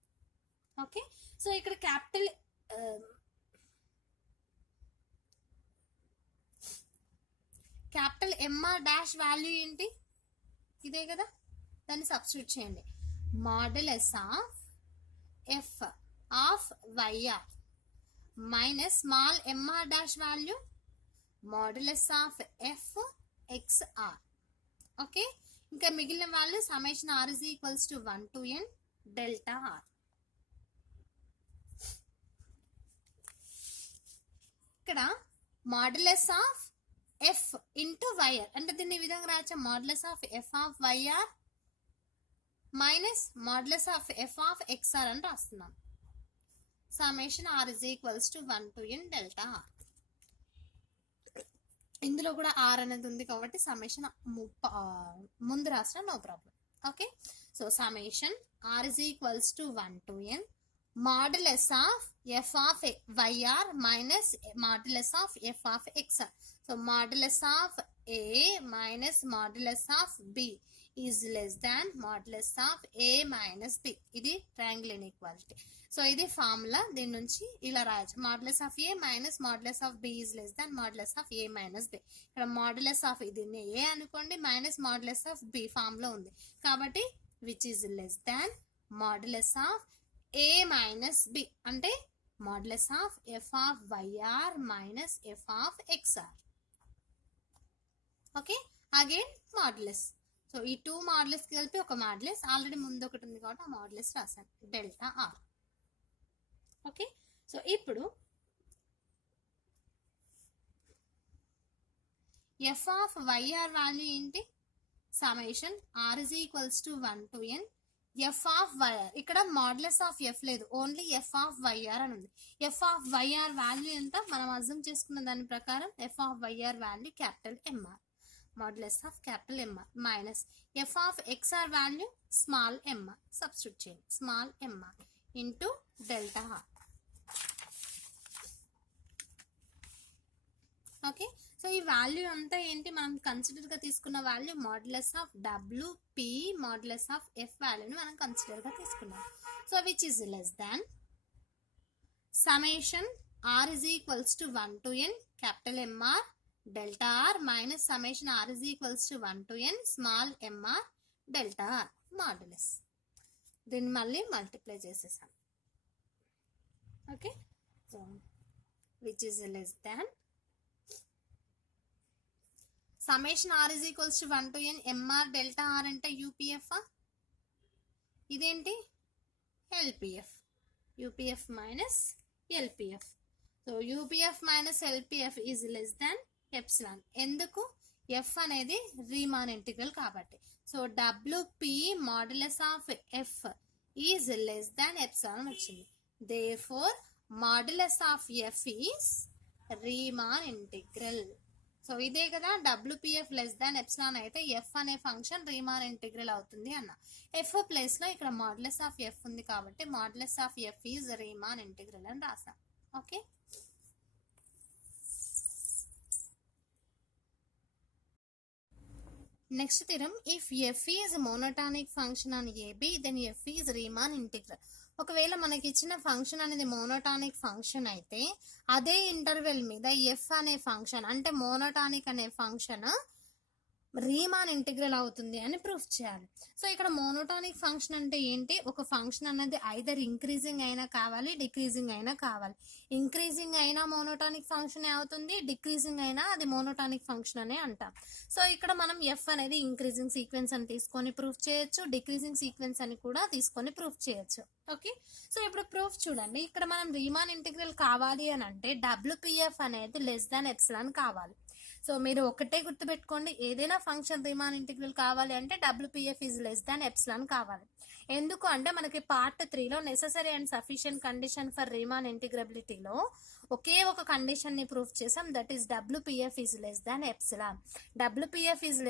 Okay, so ఇక్కడ capital MR dash value ఏంటి, ఇదే కదా, దాన్ని సబ్స్టిట్యూట్ చేయండి. Modulus of F of YR minus small MR dash value modulus of F xr. Okay, ఇంకా మిగిలిన వాళ్ళు summation r is equals to 1 to n delta r. ఇక్కడ modulus of f into yr అంటే దీన్ని ఈ విధంగా రాయొచ్చు, modulus of f of yr minus modulus of f of xr అని రాస్తున్నాం. Summation r is equals to 1 to n delta r. ఇందులో కూడా r అనేది ఉంది కాబట్టి సమ్మేషన్ ముందు రాసిన no problem. Okay, so summation r is equals to 1 to n modulus of f of yr minus modulus of f of xr. So modulus of a minus modulus of b is less than modulus of a minus b. ఇది triangle inequality. So ఇది formula, దీని నుంచి ఇలా రాయొచ్చు, modulus of a minus modulus of b is less than modulus of a minus b. ఇక్కడ modulus of దీన్ని a అనుకోండి, minus modulus of b formula ఉంది కాబట్టి which is less than modulus of a minus b అంటే modulus of f of yr minus f of xr. Okay, again modulus. So ఈ two modulus కలిపి ఒక modulus, already ముందు ఒకటి ఉంది కాబట్టి ఆ మాడ్యులస్ రాశాను, డెల్టా ఆర్. ఓకే, సో ఇప్పుడు f ఆఫ్ yr వాల్యూ ఏంటి, summation r is equals to 1 to n f of yr. ఇక్కడ మాడ్యులస్ ఆఫ్ f లేదు, ఓన్లీ f ఆఫ్ yr అని ఉంది. f ఆఫ్ yr వాల్యూ ఎంత మనం అర్థం చేసుకున్న దాని ప్రకారం f of yr value capital MR, modulus of capital MR minus f of xr value small mr, substitute చేయండి, small mr into delta are. Okay, so ఈ వాల్యూ అంతా ఏంటి, మనం కన్సిడర్ గా తీసుకున్న value modulus of w p modulus of f వాల్యూని మనం consider గా తీసుకున్నాం. So which is less than summation r is equals to 1 to n క్యాపిటల్ MR delta R minus summation r is equals to 1 to n small mr delta R modulus. దీన్ని మళ్ళీ multiply చేసేసాం. Okay, so which is less than summation r is equals to 1 to n mr delta R అంటే UPF, ఇదేంటి LPF, UPF minus LPF. So UPF minus LPF is less than epsilon. ఎందుకు, F అనేది Riemann integral కాబట్టి. So WP modulus of F is less than epsilon వచ్చింది. Therefore modulus of F is Riemann integral. So ఇదే కదా డబ్ల్యూపీఎఫ్ less than epsilon అయితే F అనే function Riemann integral అవుతుంది అన్న. ఎఫ్ ప్లేస్ లో ఇక్కడ మాడ్యులస్ ఆఫ్ ఎఫ్ ఉంది కాబట్టి modulus of F is Riemann integral అని రాసాం. Okay, next theorem, if F is monotonic function on AB then F is Riemann integral. ఒకవేళ మనకి ఇచ్చిన ఫంక్షన్ అనేది మోనోటానిక్ ఫంక్షన్ అయితే అదే ఇంటర్వెల్ మీద ఎఫ్ అనే ఫంక్షన్ అంటే మోనోటానిక్ అనే ఫంక్షన్ రీమాన్ ఇంటిగ్రల్ అవుతుంది అని ప్రూఫ్ చేయాలి. సో ఇక్కడ మోనోటానిక్ ఫంక్షన్ అంటే ఏంటి, ఒక ఫంక్షన్ అనేది ఐదర్ ఇంక్రీజింగ్ అయినా కావాలి, డిక్రీజింగ్ అయినా కావాలి. ఇంక్రీజింగ్ అయినా మోనోటానిక్ ఫంక్షన్ అవుతుంది, డిక్రీజింగ్ అయినా అది మోనోటానిక్ ఫంక్షన్ అనే అంటాం. సో ఇక్కడ మనం ఎఫ్ అనేది ఇంక్రీజింగ్ సీక్వెన్స్ అని తీసుకొని ప్రూఫ్ చేయొచ్చు, డిక్రీజింగ్ సీక్వెన్స్ అని కూడా తీసుకొని ప్రూఫ్ చేయొచ్చు. ఓకే, సో ఇప్పుడు ప్రూఫ్ చూడండి, ఇక్కడ మనం రీమాన్ ఇంటిగ్రల్ కావాలి అని అంటే డబ్ల్యూపీఎఫ్ అనేది లెస్ దాన్ ఎప్సిలాన్ కావాలి. సో మీరు ఒకటే గుర్తుపెట్టుకోండి, ఏదైనా ఫంక్షన్ రీమాన్ ఇంటిగ్రల్ కావాలి అంటే WPF is less than epsilon కావాలి. ఎందుకు అంటే మనకి పార్ట్ 3లో necessary and sufficient condition for Riemann ఇంటిగ్రబిలిటీలో ఒకే ఒక కండిషన్ ని ప్రూఫ్ చేసాం, that is WPF is less than epsilon. WPF is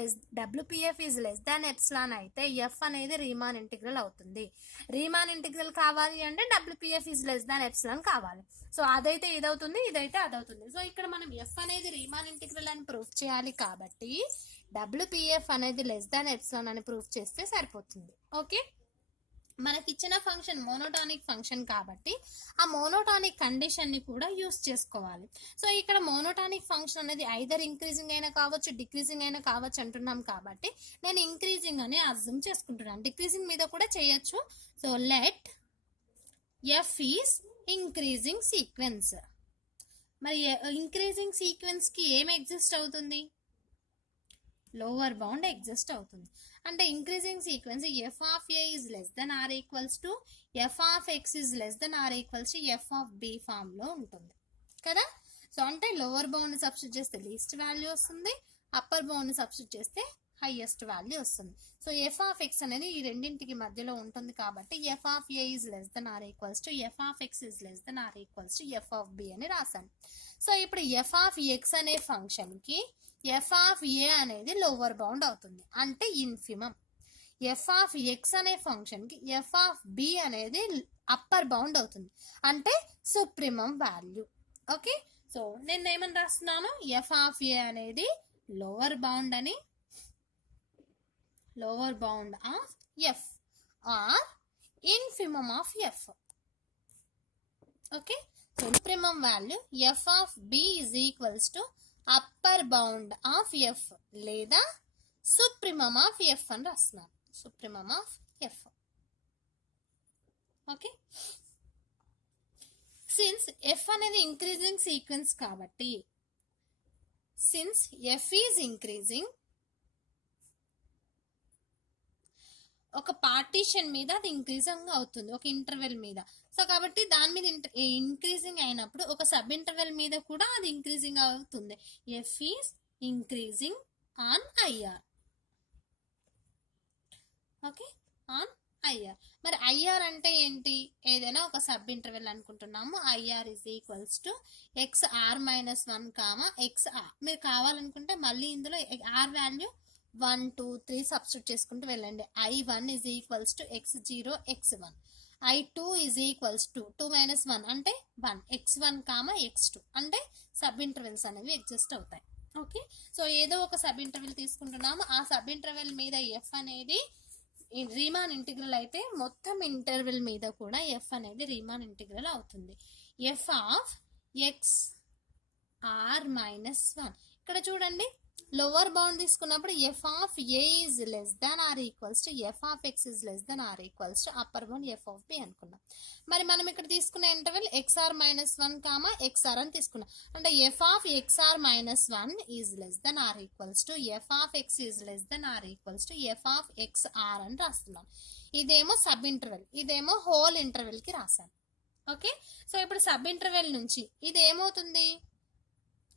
less than epsilon అయితే ఎఫ్ అనేది రీమాన్ ఇంటిగ్రల్ అవుతుంది. రీమాన్ ఇంటిగ్రల్ కావాలి అంటే WPF is less than epsilon కావాలి. సో అదైతే ఇదవుతుంది, ఇదైతే అదవుతుంది. సో ఇక్కడ మనం ఎఫ్ అనేది రీమాన్ ఇంటిగ్రల్ అని ప్రూఫ్ చేయాలి కాబట్టి డబ్ల్యూపీఎఫ్ అనేది లెస్ దాన్ ఎప్సిలాన్ అని ప్రూఫ్ చేస్తే సరిపోతుంది. ఓకే, మనకి ఇచ్చిన ఫంక్షన్ మోనోటానిక్ ఫంక్షన్ కాబట్టి ఆ మోనోటానిక్ కండిషన్ ని కూడా యూస్ చేసుకోవాలి. సో ఇక్కడ మోనోటానిక్ ఫంక్షన్ అనేది ఐదర్ ఇంక్రీజింగ్ అయినా కావచ్చు, డిక్రీజింగ్ అయినా కావచ్చు అంటున్నాం కాబట్టి నేను ఇంక్రీజింగ్ అని అర్థం చేసుకుంటున్నాను. డిక్రీజింగ్ మీద కూడా చేయొచ్చు. So let F is increasing sequence. మరి ఇంక్రీజింగ్ సీక్వెన్స్ కి ఏం ఎగ్జిస్ట్ అవుతుంది, లోవర్ బౌండ్ ఎగ్జిస్ట్ అవుతుంది. అంటే increasing sequence F of A is less than are equals to F of X is less than are equals to F of B ఫామ్లో ఉంటుంది కదా. So అంటే లోవర్ బౌండ్ సబ్స్టిట్యూట్ చేస్తే least value వస్తుంది, upper bound substitute చేస్తే highest value వస్తుంది. So F of X అనేది ఈ రెండింటికి మధ్యలో ఉంటుంది కాబట్టి F of A is less than are equals to F of X is less than are equals to F of B అని రాశాను. సో ఇప్పుడు ఎఫ్ ఆఫ్ ఎక్స్ అనే ఫంక్షన్కి ఎఫ్ ఆఫ్ ఏ అనేది లోవర్ బౌండ్ అవుతుంది అంటే ఇన్ఫిమం. ఎఫ్ ఆఫ్ ఎక్స్ అనే ఫంక్షన్కి ఎఫ్ ఆఫ్ బి అనేది అప్పర్ బౌండ్ అవుతుంది అంటే సుప్రీమం వాల్యూ. ఓకే, సో నేను ఏమని రాస్తున్నాను, ఎఫ్ ఆఫ్ ఏ అనేది లోవర్ బౌండ్ అని, lower bound of F or infimum of F. Okay, supremum value F of B is equals to upper bound of F లేదా supremum of F అని రాస్తున్నాను, supremum of F. Okay, since F అనేది increasing sequence కాబట్టి, since F is increasing, ఒక partition మీద అది increasing అవుతుంది ఒక ఇంటర్వెల్ మీద. సో కాబట్టి దాని మీద ఇంక్రీజింగ్ అయినప్పుడు ఒక సబ్ ఇంటర్వెల్ మీద కూడా అది ఇంక్రీజింగ్ అవుతుంది. F is increasing on IR. Okay, on IR. మరి ఐఆర్ అంటే ఏంటి, ఏదైనా ఒక సబ్ ఇంటర్వెల్ అనుకుంటున్నాము. IR is equals to X R minus 1 comma X R. మీరు కావాలనుకుంటే మళ్ళీ ఇందులో ఆర్ వాల్యూ 1 2 3 సబ్స్టిట్యూట్ చేసుకుంటూ వెళ్ళండి. I1 is equals to x0 x1, I2 is equals to 2 minus 1 అంటే 1, x1 కామా x2 అంటే సబ్ ఇంటర్వెల్స్ అనేవి ఎగ్జిస్ట్ అవుతాయి. ఓకే, సో ఏదో ఒక సబ్ ఇంటర్వెల్ తీసుకుంటున్నాము, ఆ సబ్ ఇంటర్వెల్ మీద ఎఫ్ అనేది రీమాన్ ఇంటిగ్రల్ అయితే మొత్తం ఇంటర్వెల్ మీద కూడా ఎఫ్ అనేది రీమాన్ ఇంటిగ్రల్ అవుతుంది. F of X R minus 1. ఇక్కడ చూడండి, లోవర్ బౌండ్ తీసుకున్నప్పుడు F of A is less than or equals to F of X is less than or equals to upper bound F of B అనుకున్నాం. మరి మనం ఇక్కడ తీసుకున్న interval XR minus 1 comma XR అని తీసుకున్నాం. అంటే F of XR minus 1 is less than or equals to F of X is less than or equals to F of X R అని రాస్తున్నాం. ఇదేమో సబ్ ఇంటర్వెల్, ఇదేమో హోల్ ఇంటర్వెల్ కి రాశాను. Okay, so ఇప్పుడు సబ్ ఇంటర్వెల్ నుంచి ఇది ఏమవుతుంది,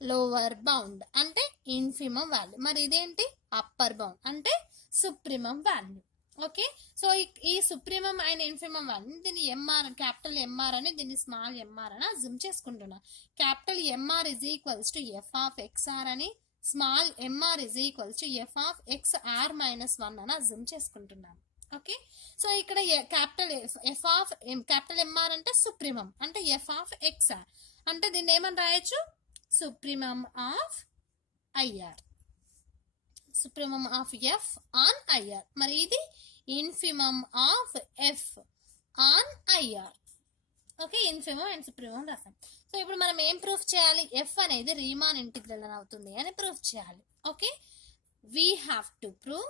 లోవర్ బౌండ్ అంటే ఇన్ఫిమం వాల్యూ. మరి ఇదేంటి, అప్పర్ బౌండ్ అంటే సుప్రీమం వాల్యూ. ఓకే, సో ఈ సుప్రీమం అయిన ఇన్ఫిమం వాల్యూ దీన్ని ఎంఆర్, క్యాపిటల్ ఎంఆర్ అని, దీన్ని స్మాల్ ఎంఆర్ అని అజ్యూమ్ చేసుకుంటున్నా. Capital MR is equals to F of XR అని, small MR is equals to F of X R minus 1 అని assume చేసుకుంటున్నాను. ఓకే, సో ఇక్కడ capital F of capital MR అంటే supremum అంటే ఎఫ్ ఆఫ్ ఎక్స్ఆర్ అంటే దీన్ని ఏమని రాయొచ్చు, supremum of IR, supremum of F on IR. మరి ఇది infimum of F on IR. Okay, infimum and supremum రాసాం. సో ఇప్పుడు మనం ఏం ప్రూఫ్ చేయాలి, ఎఫ్ అనేది రీమాన్ ఇంటిగ్రల్ అని అవుతుంది అని ప్రూఫ్ చేయాలి. Okay, we have to prove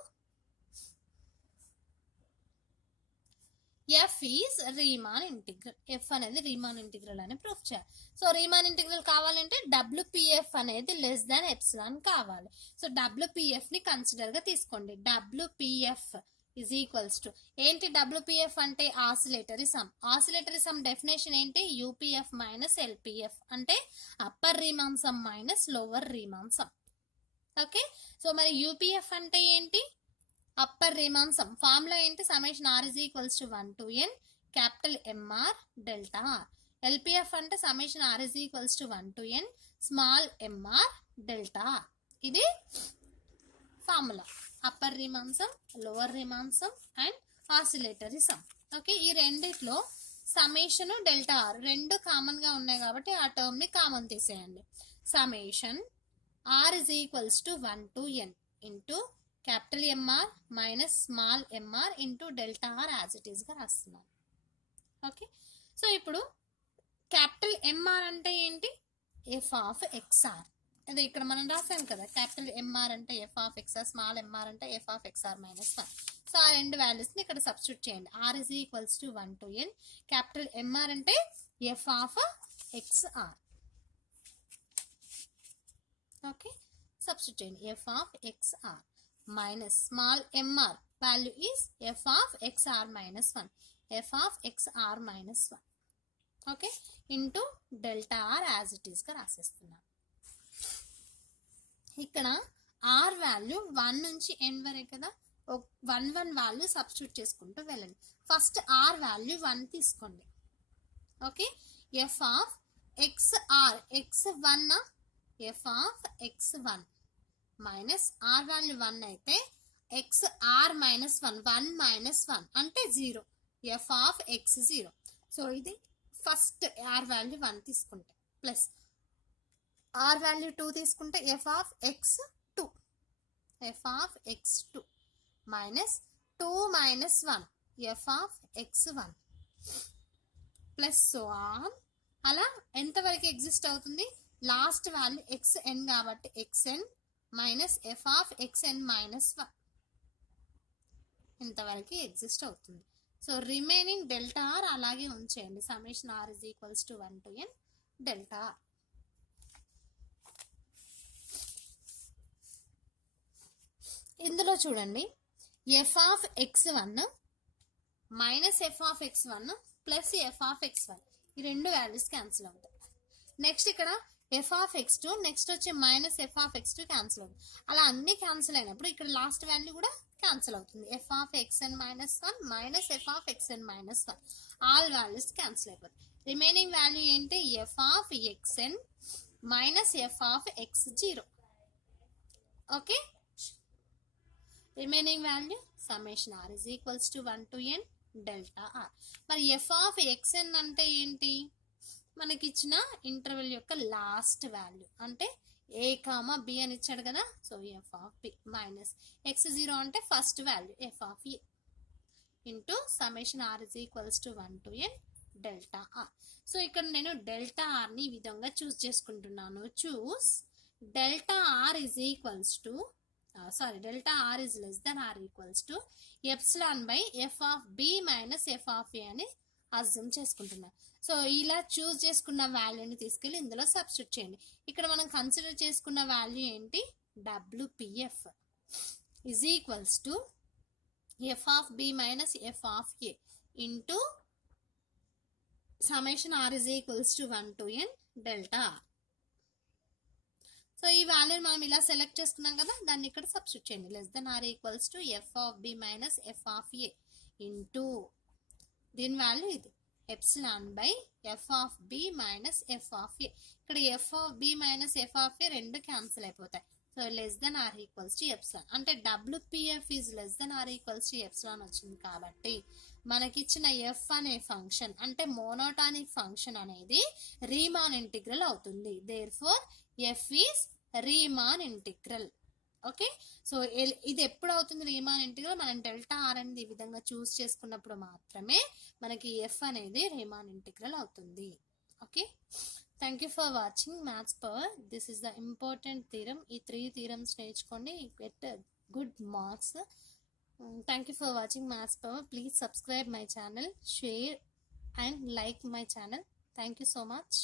F is Riemann integral. F అనేది రీమాన్ ఇంటిగ్రల్ అని ప్రూఫ్ చేయాలి. సో రీమాన్ ఇంటిగ్రల్ కావాలంటే డబ్ల్యూపీఎఫ్ అనేది లెస్ దాన్ ఎప్సిలాన్ కావాలి. సో డబ్ల్యూపీఎఫ్ ని కన్సిడర్ గా తీసుకోండి. డబ్ల్యూపీఎఫ్ ఈజ్ ఈక్వల్స్ టు ఏంటి, డబ్ల్యూపీఎఫ్ అంటే oscillatory sum. Oscillatory sum definition ఏంటి, యూపీఎఫ్ మైనస్ ఎల్పీఎఫ్ అంటే upper Riemann sum minus lower Riemann sum. Okay, so మరి యూపీఎఫ్ అంటే ఏంటి, అప్పర్ రీమాన్ సమ్. ఫార్ములా ఏంటి, summation are is equals to 1 to n capital MR delta r. LPF అంటే summation are is equals to 1 to n small MR delta r. ఇది formula, upper Riemann sum, lower Riemann sum and oscillatory sum. Okay, ఈ రెండిట్లో summation delta R రెండు common గా ఉన్నాయి కాబట్టి ఆ term ని కామన్ తీసేయండి. Summation are is equals to 1 to n into capital MR minus small MR into delta R as it is గా రాస్తున్నాను. ఓకే, సో ఇప్పుడు క్యాపిటల్ ఎంఆర్ అంటే ఏంటి, ఎఫ్ ఆఫ్ ఎక్స్ఆర్. అదే ఇక్కడ మనం రాసాం కదా, క్యాపిటల్ ఎంఆర్ అంటే F of XR, small MR అంటే F of XR minus 1. So ఆ రెండు వాల్యూస్ ని ఇక్కడ సబ్స్టిట్యూట్ చేయండి. R is equals to 1 to n capital MR అంటే F of XR. Okay, substitute చేయండి f of XR. minus small mr value is f of xr minus 1, f of xr minus 1, okay, into delta r as it is గా రాసేస్తున్నాను. ఇక్కడ r value 1 నుంచి n వరకు కదా, 1 value substitute చేసుకుంటూ వెళ్ళండి. First r value 1 తీసుకోండి. Okay, f of xr x1 f of x1 minus r value 1 అయితే xr minus 1 1 minus 1 అంటే 0, f ఆఫ్ x0. సో ఇది ఫస్ట్ r వాల్యూ 1 తీసుకుంటే ప్లస్ r వాల్యూ 2 తీసుకుంటే f of x2 minus 2 minus 1 f of x1 plus so on. అలా ఎంతవరకు exist అవుతుంది, last value xn కాబట్టి xn minus f of xn minus 1 ఇంతవరకు exist అవుతుంది. So remaining delta r అలాగే ఉంచేయండి. Summation r is equals to 1 to n delta are. ఇందులో చూడండి f of x1 minus f of x1 plus f of x1 ఈ రెండు values cancel అవుతాయి. Next ఇక్కడ f ఆఫ్ x2, నెక్స్ట్ వచ్చి minus f of x2 cancel అవుతుంది. అలా అన్ని క్యాన్సిల్ అయినప్పుడు ఇక్కడ లాస్ట్ వాల్యూ కూడా క్యాన్సిల్ అవుతుంది. f of xn minus 1 minus f of xn minus 1 all values cancel అయిపోతాయి. రిమైనింగ్ వాల్యూ ఏంటి, f of xn minus f of x0. Okay, remaining value summation r is equals to 1 to n delta r. మరి f of xn అంటే ఏంటి, మనకి ఇచ్చిన interval యొక్క last value అంటే a comma b అని ఇచ్చాడు కదా. So f of b minus x0 అంటే first value f of a into summation r is equals to 1 to n delta r. So ఇక్కడ నేను డెల్టా ఆర్ని ఈ విధంగా చూస్ చేసుకుంటున్నాను. Choose delta r is equals to delta r is less than r equals to epsilon by f of b minus f of a అని assume చేసుకుంటున్నాం. So ఇలా చూస్ చేసుకున్న వాల్యూని తీసుకెళ్ళి ఇందులో సబ్స్టిట్యూట్ చేయండి. ఇక్కడ మనం కన్సిడర్ చేసుకున్న వాల్యూ ఏంటి, WPF is equals to f of b minus f of a into summation r is equals to 1 to n delta r. So ఈ వాల్యూని మనం ఇలా సెలెక్ట్ చేసుకున్నాం కదా, దాన్ని ఇక్కడ సబ్స్టిట్యూట్ చేయండి. Less than are equals to F of b minus F of a into దీని వాల్యూ ఇది epsilon by f of b minus F of a. ఇక్కడ f of b minus F of a రెండు cancel అయిపోతాయి. So less than are equals to epsilon అంటే WPF is less than are equals to epsilon వచ్చింది కాబట్టి మనకిచ్చిన f అనే function అంటే monotonic function అనేది రీమాన్ ఇంటిగ్రల్ అవుతుంది. Therefore F is Riemann integral. Okay, so ఇది ఎప్పుడు అవుతుంది రీమాన్ ఇంటిగ్రల్, మనం డెల్టా ఆర్ అనేది ఈ విధంగా చూస్ చేసుకున్నప్పుడు మాత్రమే మనకి ఎఫ్ అనేది రీమాన్ ఇంటిగ్రల్ అవుతుంది. Okay, thank you for watching maths power. This is the important theorem. ఈ 3 థీరమ్స్ నేర్చుకోండి, get good marks. Thank you for watching Maths Power. Please subscribe my channel, share and like my channel. Thank you so much.